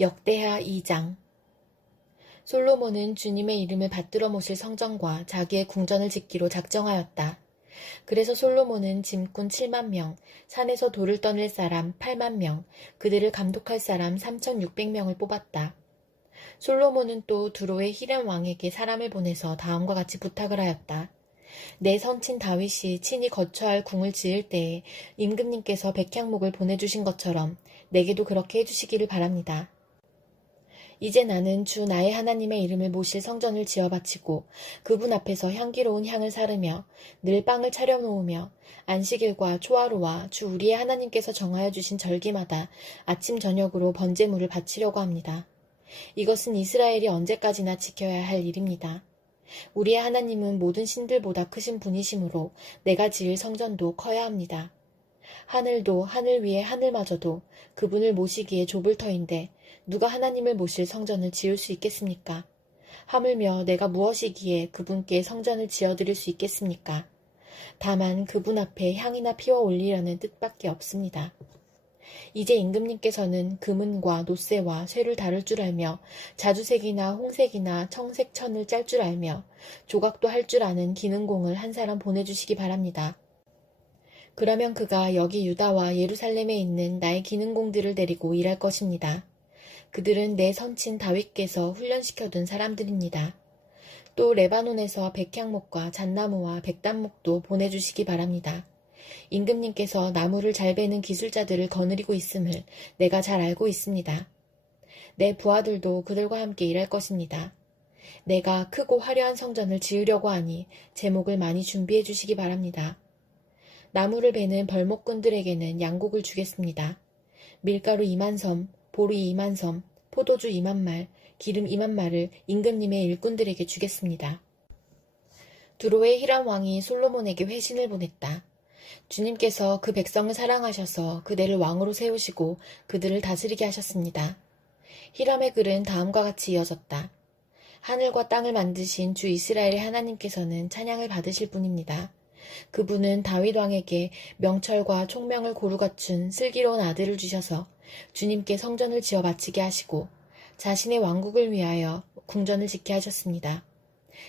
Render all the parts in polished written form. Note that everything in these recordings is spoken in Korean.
역대하 2장. 솔로몬은 주님의 이름을 받들어 모실 성전과 자기의 궁전을 짓기로 작정하였다. 그래서 솔로몬은 짐꾼 7만 명, 산에서 돌을 떠낼 사람 8만 명, 그들을 감독할 사람 3,600명을 뽑았다. 솔로몬은 또 두로의 히람 왕에게 사람을 보내서 다음과 같이 부탁을 하였다. 내 선친 다윗이 친히 거처할 궁을 지을 때에 임금님께서 백향목을 보내주신 것처럼 내게도 그렇게 해주시기를 바랍니다. 이제 나는 주 나의 하나님의 이름을 모실 성전을 지어 바치고 그분 앞에서 향기로운 향을 사르며 늘 빵을 차려 놓으며 안식일과 초하루와 주 우리의 하나님께서 정하여 주신 절기마다 아침 저녁으로 번제물을 바치려고 합니다. 이것은 이스라엘이 언제까지나 지켜야 할 일입니다. 우리의 하나님은 모든 신들보다 크신 분이시므로 내가 지을 성전도 커야 합니다. 하늘도 하늘 위에 하늘마저도 그분을 모시기에 좁을 터인데 누가 하나님을 모실 성전을 지을 수 있겠습니까? 하물며 내가 무엇이기에 그분께 성전을 지어드릴 수 있겠습니까? 다만 그분 앞에 향이나 피워 올리려는 뜻밖에 없습니다. 이제 임금님께서는 금은과 노쇠와 쇠를 다룰 줄 알며 자주색이나 홍색이나 청색 천을 짤 줄 알며 조각도 할 줄 아는 기능공을 한 사람 보내주시기 바랍니다. 그러면 그가 여기 유다와 예루살렘에 있는 나의 기능공들을 데리고 일할 것입니다. 그들은 내 선친 다윗께서 훈련시켜둔 사람들입니다. 또 레바논에서 백향목과 잣나무와 백단목도 보내주시기 바랍니다. 임금님께서 나무를 잘 베는 기술자들을 거느리고 있음을 내가 잘 알고 있습니다. 내 부하들도 그들과 함께 일할 것입니다. 내가 크고 화려한 성전을 지으려고 하니 제목을 많이 준비해 주시기 바랍니다. 나무를 베는 벌목꾼들에게는 양곡을 주겠습니다. 밀가루 2만 섬, 보리 2만 섬, 포도주 2만 말, 기름 2만 말을 임금님의 일꾼들에게 주겠습니다. 두로의 히람 왕이 솔로몬에게 회신을 보냈다. 주님께서 그 백성을 사랑하셔서 그대를 왕으로 세우시고 그들을 다스리게 하셨습니다. 히람의 글은 다음과 같이 이어졌다. 하늘과 땅을 만드신 주 이스라엘의 하나님께서는 찬양을 받으실 분입니다. 그분은 다윗 왕에게 명철과 총명을 고루 갖춘 슬기로운 아들을 주셔서 주님께 성전을 지어 바치게 하시고 자신의 왕국을 위하여 궁전을 짓게 하셨습니다.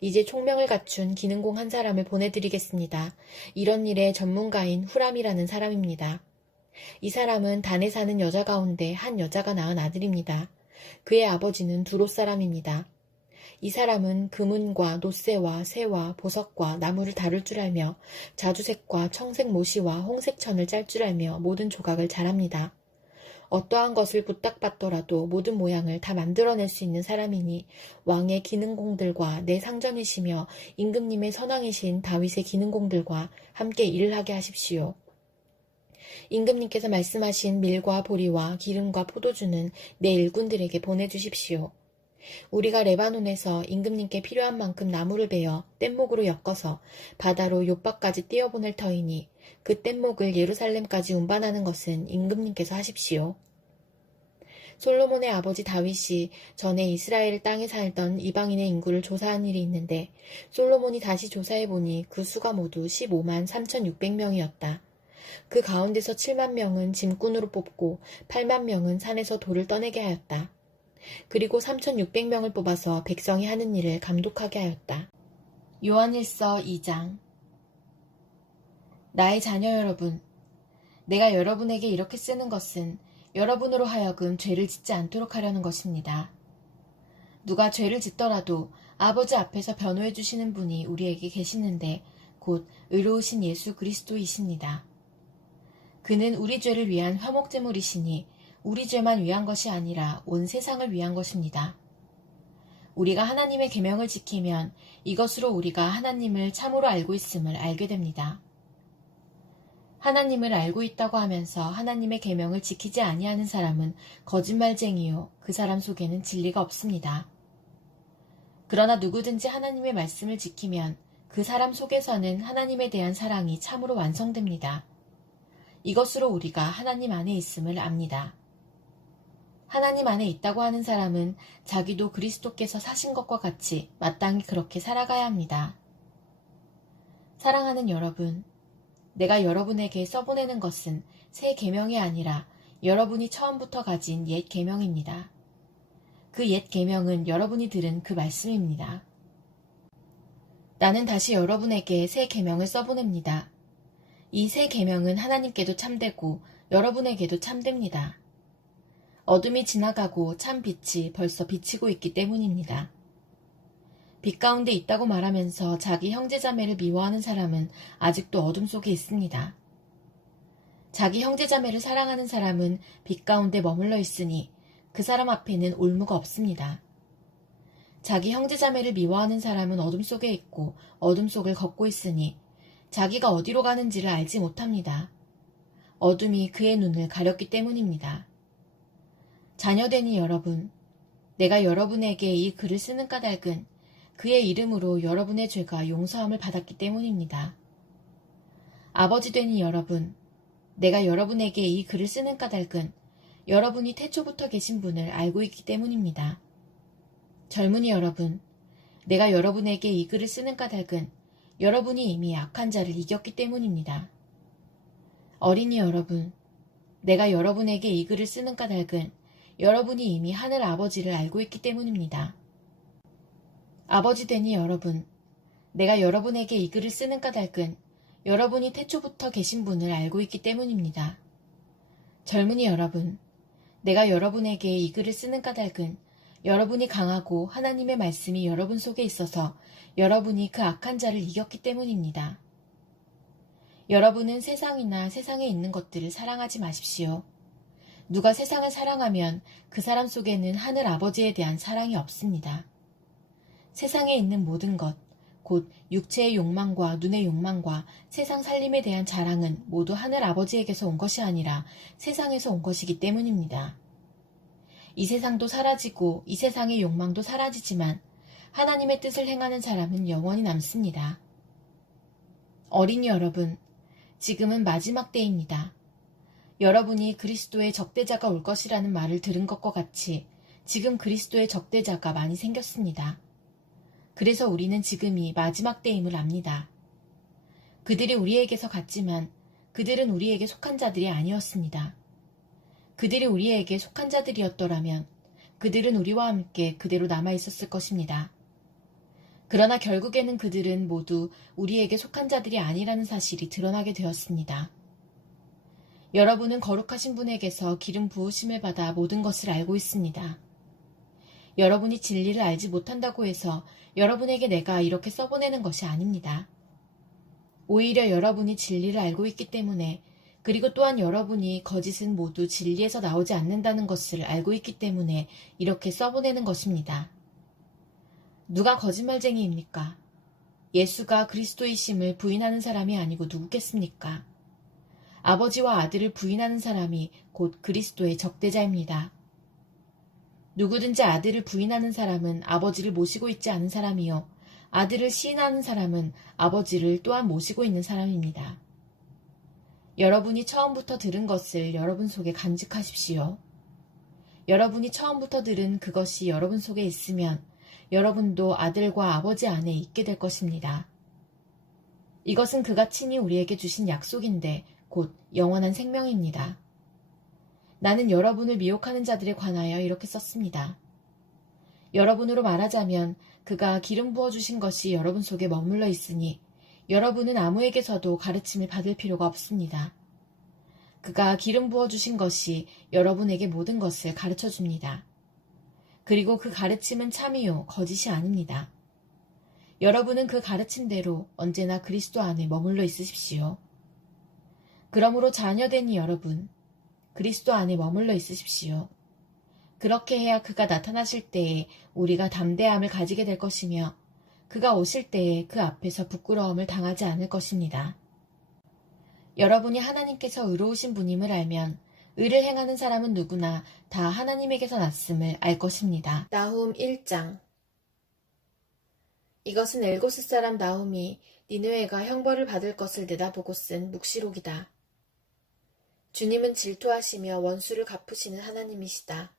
이제 총명을 갖춘 기능공 한 사람을 보내드리겠습니다. 이런 일의 전문가인 후람이라는 사람입니다. 이 사람은 단에 사는 여자 가운데 한 여자가 낳은 아들입니다. 그의 아버지는 두로 사람입니다. 이 사람은 금은과 노쇠와 쇠와 보석과 나무를 다룰 줄 알며 자주색과 청색 모시와 홍색 천을 짤 줄 알며 모든 조각을 잘합니다. 어떠한 것을 부탁받더라도 모든 모양을 다 만들어낼 수 있는 사람이니 왕의 기능공들과 내 상전이시며 임금님의 선왕이신 다윗의 기능공들과 함께 일을 하게 하십시오. 임금님께서 말씀하신 밀과 보리와 기름과 포도주는 내 일꾼들에게 보내주십시오. 우리가 레바논에서 임금님께 필요한 만큼 나무를 베어 뗏목으로 엮어서 바다로 욥바까지 띄어보낼 터이니 그 뗏목을 예루살렘까지 운반하는 것은 임금님께서 하십시오. 솔로몬의 아버지 다윗이 전에 이스라엘 땅에 살던 이방인의 인구를 조사한 일이 있는데 솔로몬이 다시 조사해보니 그 수가 모두 15만 3,600명이었다. 그 가운데서 7만 명은 짐꾼으로 뽑고 8만 명은 산에서 돌을 떠내게 하였다. 그리고 3,600명을 뽑아서 백성이 하는 일을 감독하게 하였다. 요한일서 2장. 나의 자녀 여러분, 내가 여러분에게 이렇게 쓰는 것은 여러분으로 하여금 죄를 짓지 않도록 하려는 것입니다. 누가 죄를 짓더라도 아버지 앞에서 변호해 주시는 분이 우리에게 계시는데 곧 의로우신 예수 그리스도이십니다. 그는 우리 죄를 위한 화목제물이시니 우리 죄만 위한 것이 아니라 온 세상을 위한 것입니다. 우리가 하나님의 계명을 지키면 이것으로 우리가 하나님을 참으로 알고 있음을 알게 됩니다. 하나님을 알고 있다고 하면서 하나님의 계명을 지키지 아니하는 사람은 거짓말쟁이요 그 사람 속에는 진리가 없습니다. 그러나 누구든지 하나님의 말씀을 지키면 그 사람 속에서는 하나님에 대한 사랑이 참으로 완성됩니다. 이것으로 우리가 하나님 안에 있음을 압니다. 하나님 안에 있다고 하는 사람은 자기도 그리스도께서 사신 것과 같이 마땅히 그렇게 살아가야 합니다. 사랑하는 여러분, 내가 여러분에게 써보내는 것은 새 계명이 아니라 여러분이 처음부터 가진 옛 계명입니다. 그 옛 계명은 여러분이 들은 그 말씀입니다. 나는 다시 여러분에게 새 계명을 써보냅니다. 이 새 계명은 하나님께도 참되고 여러분에게도 참됩니다. 어둠이 지나가고 참 빛이 벌써 비치고 있기 때문입니다. 빛 가운데 있다고 말하면서 자기 형제자매를 미워하는 사람은 아직도 어둠 속에 있습니다. 자기 형제자매를 사랑하는 사람은 빛 가운데 머물러 있으니 그 사람 앞에는 올무가 없습니다. 자기 형제자매를 미워하는 사람은 어둠 속에 있고 어둠 속을 걷고 있으니 자기가 어디로 가는지를 알지 못합니다. 어둠이 그의 눈을 가렸기 때문입니다. 자녀되니 여러분, 내가 여러분에게 이 글을 쓰는 까닭은 그의 이름으로 여러분의 죄가 용서함을 받았기 때문입니다. 아버지 되니 여러분, 내가 여러분에게 이 글을 쓰는 까닭은 여러분이 태초부터 계신 분을 알고 있기 때문입니다. 젊은이 여러분, 내가 여러분에게 이 글을 쓰는 까닭은 여러분이 이미 악한 자를 이겼기 때문입니다. 어린이 여러분, 내가 여러분에게 이 글을 쓰는 까닭은 여러분이 이미 하늘 아버지를 알고 있기 때문입니다. 아버지 되니 여러분, 내가 여러분에게 이 글을 쓰는 까닭은 여러분이 태초부터 계신 분을 알고 있기 때문입니다. 젊은이 여러분, 내가 여러분에게 이 글을 쓰는 까닭은 여러분이 강하고 하나님의 말씀이 여러분 속에 있어서 여러분이 그 악한 자를 이겼기 때문입니다. 여러분은 세상이나 세상에 있는 것들을 사랑하지 마십시오. 누가 세상을 사랑하면 그 사람 속에는 하늘 아버지에 대한 사랑이 없습니다. 세상에 있는 모든 것, 곧 육체의 욕망과 눈의 욕망과 세상 살림에 대한 자랑은 모두 하늘 아버지에게서 온 것이 아니라 세상에서 온 것이기 때문입니다. 이 세상도 사라지고 이 세상의 욕망도 사라지지만 하나님의 뜻을 행하는 사람은 영원히 남습니다. 어린이 여러분, 지금은 마지막 때입니다. 여러분이 그리스도의 적대자가 올 것이라는 말을 들은 것과 같이 지금 그리스도의 적대자가 많이 생겼습니다. 그래서 우리는 지금이 마지막 때임을 압니다. 그들이 우리에게서 갔지만 그들은 우리에게 속한 자들이 아니었습니다. 그들이 우리에게 속한 자들이었더라면 그들은 우리와 함께 그대로 남아 있었을 것입니다. 그러나 결국에는 그들은 모두 우리에게 속한 자들이 아니라는 사실이 드러나게 되었습니다. 여러분은 거룩하신 분에게서 기름 부으심을 받아 모든 것을 알고 있습니다. 여러분이 진리를 알지 못한다고 해서 여러분에게 내가 이렇게 써보내는 것이 아닙니다. 오히려 여러분이 진리를 알고 있기 때문에 그리고 또한 여러분이 거짓은 모두 진리에서 나오지 않는다는 것을 알고 있기 때문에 이렇게 써보내는 것입니다. 누가 거짓말쟁이입니까? 예수가 그리스도이심을 부인하는 사람이 아니고 누구겠습니까? 아버지와 아들을 부인하는 사람이 곧 그리스도의 적대자입니다. 누구든지 아들을 부인하는 사람은 아버지를 모시고 있지 않은 사람이요. 아들을 시인하는 사람은 아버지를 또한 모시고 있는 사람입니다. 여러분이 처음부터 들은 것을 여러분 속에 간직하십시오. 여러분이 처음부터 들은 그것이 여러분 속에 있으면 여러분도 아들과 아버지 안에 있게 될 것입니다. 이것은 그가 친히 우리에게 주신 약속인데 곧 영원한 생명입니다. 나는 여러분을 미혹하는 자들에 관하여 이렇게 썼습니다. 여러분으로 말하자면 그가 기름 부어주신 것이 여러분 속에 머물러 있으니 여러분은 아무에게서도 가르침을 받을 필요가 없습니다. 그가 기름 부어주신 것이 여러분에게 모든 것을 가르쳐 줍니다. 그리고 그 가르침은 참이요 거짓이 아닙니다. 여러분은 그 가르침대로 언제나 그리스도 안에 머물러 있으십시오. 그러므로 자녀되니 여러분, 그리스도 안에 머물러 있으십시오. 그렇게 해야 그가 나타나실 때에 우리가 담대함을 가지게 될 것이며 그가 오실 때에 그 앞에서 부끄러움을 당하지 않을 것입니다. 여러분이 하나님께서 의로우신 분임을 알면 의를 행하는 사람은 누구나 다 하나님에게서 났음을 알 것입니다. 나훔 1장. 이것은 엘고스 사람 나훔이 니느웨가 형벌을 받을 것을 내다보고 쓴 묵시록이다. 주님은 질투하시며 원수를 갚으시는 하나님이시다.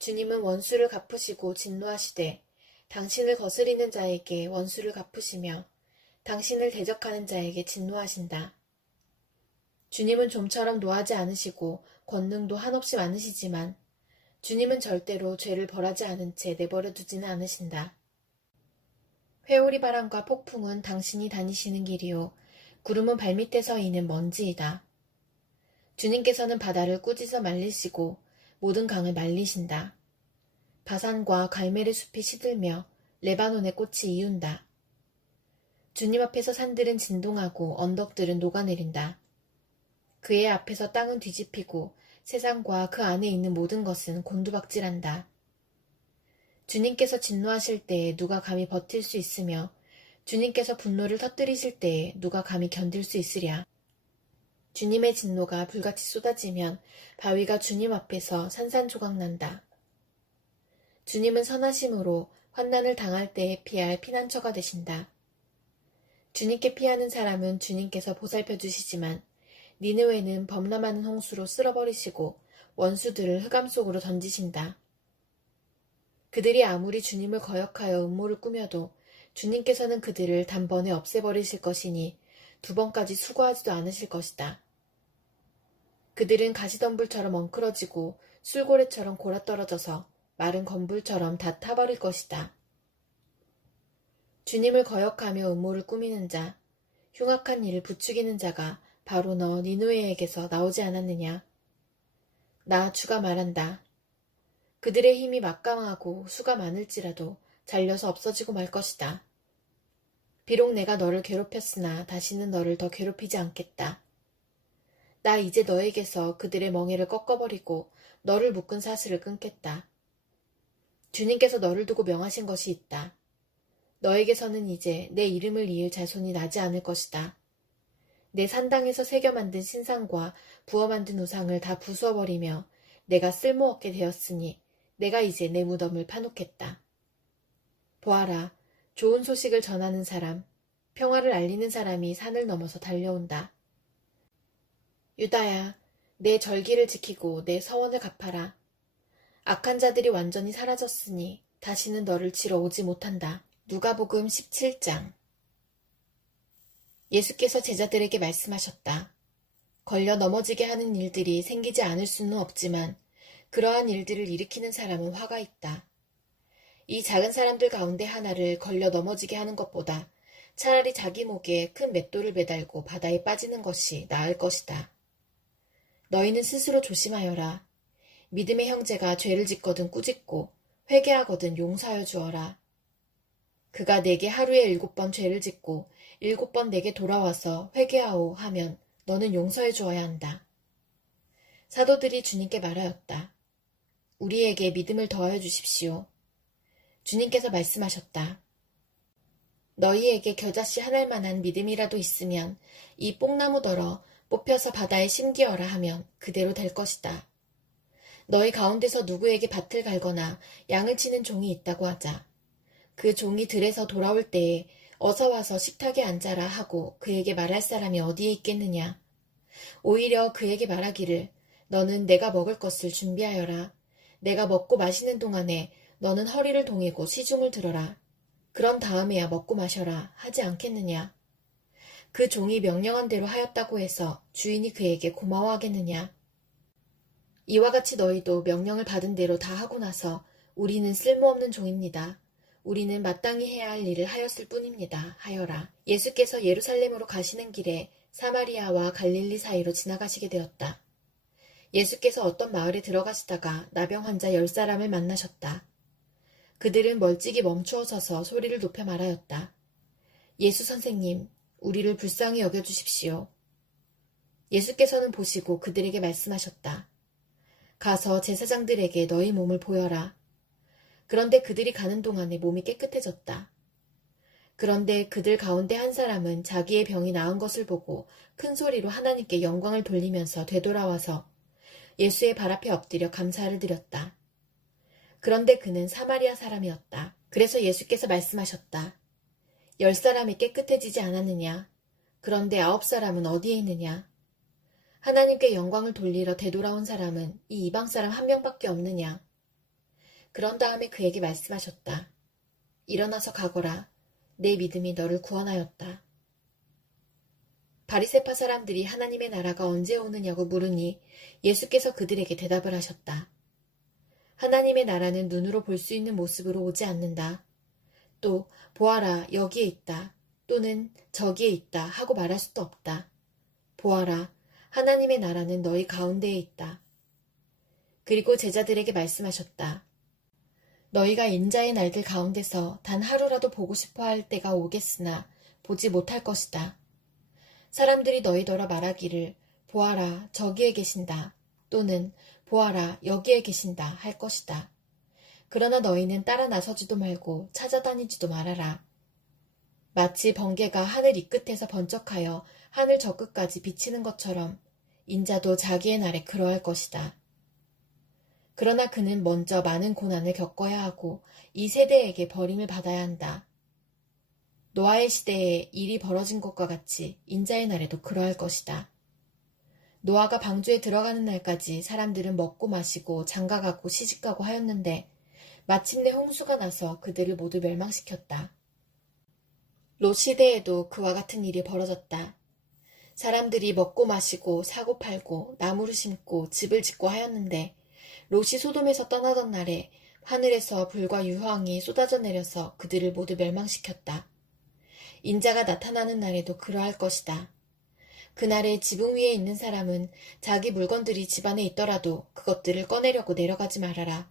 주님은 원수를 갚으시고 진노하시되 당신을 거스리는 자에게 원수를 갚으시며 당신을 대적하는 자에게 진노하신다. 주님은 좀처럼 노하지 않으시고 권능도 한없이 많으시지만 주님은 절대로 죄를 벌하지 않은 채 내버려 두지는 않으신다. 회오리 바람과 폭풍은 당신이 다니시는 길이요. 구름은 발밑에서 이는 먼지이다. 주님께서는 바다를 꾸짖어 말리시고 모든 강을 말리신다. 바산과 갈멜의 숲이 시들며 레바논의 꽃이 이운다. 주님 앞에서 산들은 진동하고 언덕들은 녹아내린다. 그의 앞에서 땅은 뒤집히고 세상과 그 안에 있는 모든 것은 곤두박질한다. 주님께서 진노하실 때에 누가 감히 버틸 수 있으며 주님께서 분노를 터뜨리실 때에 누가 감히 견딜 수 있으랴. 주님의 진노가 불같이 쏟아지면 바위가 주님 앞에서 산산조각난다. 주님은 선하심으로 환난을 당할 때에 피할 피난처가 되신다. 주님께 피하는 사람은 주님께서 보살펴 주시지만 니느웨는 범람하는 홍수로 쓸어버리시고 원수들을 흑암 속으로 던지신다. 그들이 아무리 주님을 거역하여 음모를 꾸며도 주님께서는 그들을 단번에 없애버리실 것이니 2번까지 수고하지도 않으실 것이다. 그들은 가시덤불처럼 엉클어지고 술고래처럼 골아떨어져서 마른 건불처럼 다 타버릴 것이다. 주님을 거역하며 음모를 꾸미는 자, 흉악한 일을 부추기는 자가 바로 너 니느웨에게서 나오지 않았느냐. 나 주가 말한다. 그들의 힘이 막강하고 수가 많을지라도 잘려서 없어지고 말 것이다. 비록 내가 너를 괴롭혔으나 다시는 너를 더 괴롭히지 않겠다. 나 이제 너에게서 그들의 멍에를 꺾어버리고 너를 묶은 사슬을 끊겠다. 주님께서 너를 두고 명하신 것이 있다. 너에게서는 이제 내 이름을 이을 자손이 나지 않을 것이다. 내 산당에서 새겨 만든 신상과 부어 만든 우상을 다 부수어버리며 내가 쓸모없게 되었으니 내가 이제 내 무덤을 파놓겠다. 보아라, 좋은 소식을 전하는 사람, 평화를 알리는 사람이 산을 넘어서 달려온다. 유다야, 내 절기를 지키고 내 서원을 갚아라. 악한 자들이 완전히 사라졌으니 다시는 너를 치러 오지 못한다. 누가복음 17장. 예수께서 제자들에게 말씀하셨다. 걸려 넘어지게 하는 일들이 생기지 않을 수는 없지만 그러한 일들을 일으키는 사람은 화가 있다. 이 작은 사람들 가운데 하나를 걸려 넘어지게 하는 것보다 차라리 자기 목에 큰 맷돌을 매달고 바다에 빠지는 것이 나을 것이다. 너희는 스스로 조심하여라. 믿음의 형제가 죄를 짓거든 꾸짖고 회개하거든 용서하여 주어라. 그가 내게 하루에 7번 죄를 짓고 7번 내게 돌아와서 회개하오 하면 너는 용서해 주어야 한다. 사도들이 주님께 말하였다. 우리에게 믿음을 더하여 주십시오. 주님께서 말씀하셨다. 너희에게 겨자씨 한 알만한 믿음이라도 있으면 이 뽕나무더러 뽑혀서 바다에 심기어라 하면 그대로 될 것이다. 너희 가운데서 누구에게 밭을 갈거나 양을 치는 종이 있다고 하자. 그 종이 들에서 돌아올 때에 어서 와서 식탁에 앉아라 하고 그에게 말할 사람이 어디에 있겠느냐. 오히려 그에게 말하기를 너는 내가 먹을 것을 준비하여라. 내가 먹고 마시는 동안에 너는 허리를 동이고 시중을 들어라. 그런 다음에야 먹고 마셔라 하지 않겠느냐. 그 종이 명령한 대로 하였다고 해서 주인이 그에게 고마워하겠느냐. 이와 같이 너희도 명령을 받은 대로 다 하고 나서 우리는 쓸모없는 종입니다. 우리는 마땅히 해야 할 일을 하였을 뿐입니다. 하여라. 예수께서 예루살렘으로 가시는 길에 사마리아와 갈릴리 사이로 지나가시게 되었다. 예수께서 어떤 마을에 들어가시다가 나병 환자 10사람을 만나셨다. 그들은 멀찍이 멈추어 서서 소리를 높여 말하였다. 예수 선생님, 우리를 불쌍히 여겨주십시오. 예수께서는 보시고 그들에게 말씀하셨다. 가서 제사장들에게 너희 몸을 보여라. 그런데 그들이 가는 동안에 몸이 깨끗해졌다. 그런데 그들 가운데 한 사람은 자기의 병이 나은 것을 보고 큰 소리로 하나님께 영광을 돌리면서 되돌아와서 예수의 발 앞에 엎드려 감사를 드렸다. 그런데 그는 사마리아 사람이었다. 그래서 예수께서 말씀하셨다. 10사람이 깨끗해지지 않았느냐? 그런데 9사람은 어디에 있느냐? 하나님께 영광을 돌리러 되돌아온 사람은 이 이방 사람 한 명밖에 없느냐? 그런 다음에 그에게 말씀하셨다. 일어나서 가거라. 내 믿음이 너를 구원하였다. 바리새파 사람들이 하나님의 나라가 언제 오느냐고 물으니 예수께서 그들에게 대답을 하셨다. 하나님의 나라는 눈으로 볼 수 있는 모습으로 오지 않는다. 또 보아라 여기에 있다 또는 저기에 있다 하고 말할 수도 없다. 보아라 하나님의 나라는 너희 가운데에 있다. 그리고 제자들에게 말씀하셨다. 너희가 인자의 날들 가운데서 단 하루라도 보고 싶어 할 때가 오겠으나 보지 못할 것이다. 사람들이 너희더러 말하기를 보아라 저기에 계신다 또는 보아라 여기에 계신다 할 것이다. 그러나 너희는 따라 나서지도 말고 찾아다니지도 말아라. 마치 번개가 하늘 이 끝에서 번쩍하여 하늘 저 끝까지 비치는 것처럼 인자도 자기의 날에 그러할 것이다. 그러나 그는 먼저 많은 고난을 겪어야 하고 이 세대에게 버림을 받아야 한다. 노아의 시대에 일이 벌어진 것과 같이 인자의 날에도 그러할 것이다. 노아가 방주에 들어가는 날까지 사람들은 먹고 마시고 장가가고 시집가고 하였는데 마침내 홍수가 나서 그들을 모두 멸망시켰다. 롯 시대에도 그와 같은 일이 벌어졌다. 사람들이 먹고 마시고 사고 팔고 나무를 심고 집을 짓고 하였는데 롯이 소돔에서 떠나던 날에 하늘에서 불과 유황이 쏟아져 내려서 그들을 모두 멸망시켰다. 인자가 나타나는 날에도 그러할 것이다. 그날에 지붕 위에 있는 사람은 자기 물건들이 집안에 있더라도 그것들을 꺼내려고 내려가지 말아라.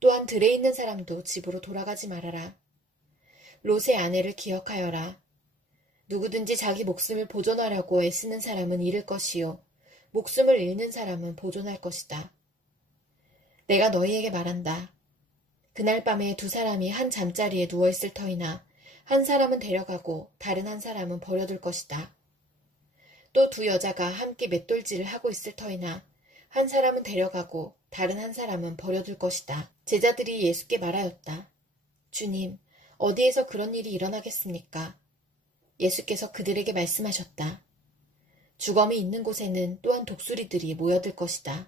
또한 들에 있는 사람도 집으로 돌아가지 말아라. 롯의 아내를 기억하여라. 누구든지 자기 목숨을 보존하려고 애쓰는 사람은 잃을 것이요 목숨을 잃는 사람은 보존할 것이다. 내가 너희에게 말한다. 그날 밤에 두 사람이 한 잠자리에 누워있을 터이나 한 사람은 데려가고 다른 한 사람은 버려둘 것이다. 또 두 여자가 함께 맷돌질을 하고 있을 터이나 한 사람은 데려가고 다른 한 사람은 버려둘 것이다. 제자들이 예수께 말하였다. 주님, 어디에서 그런 일이 일어나겠습니까? 예수께서 그들에게 말씀하셨다. 주검이 있는 곳에는 또한 독수리들이 모여들 것이다.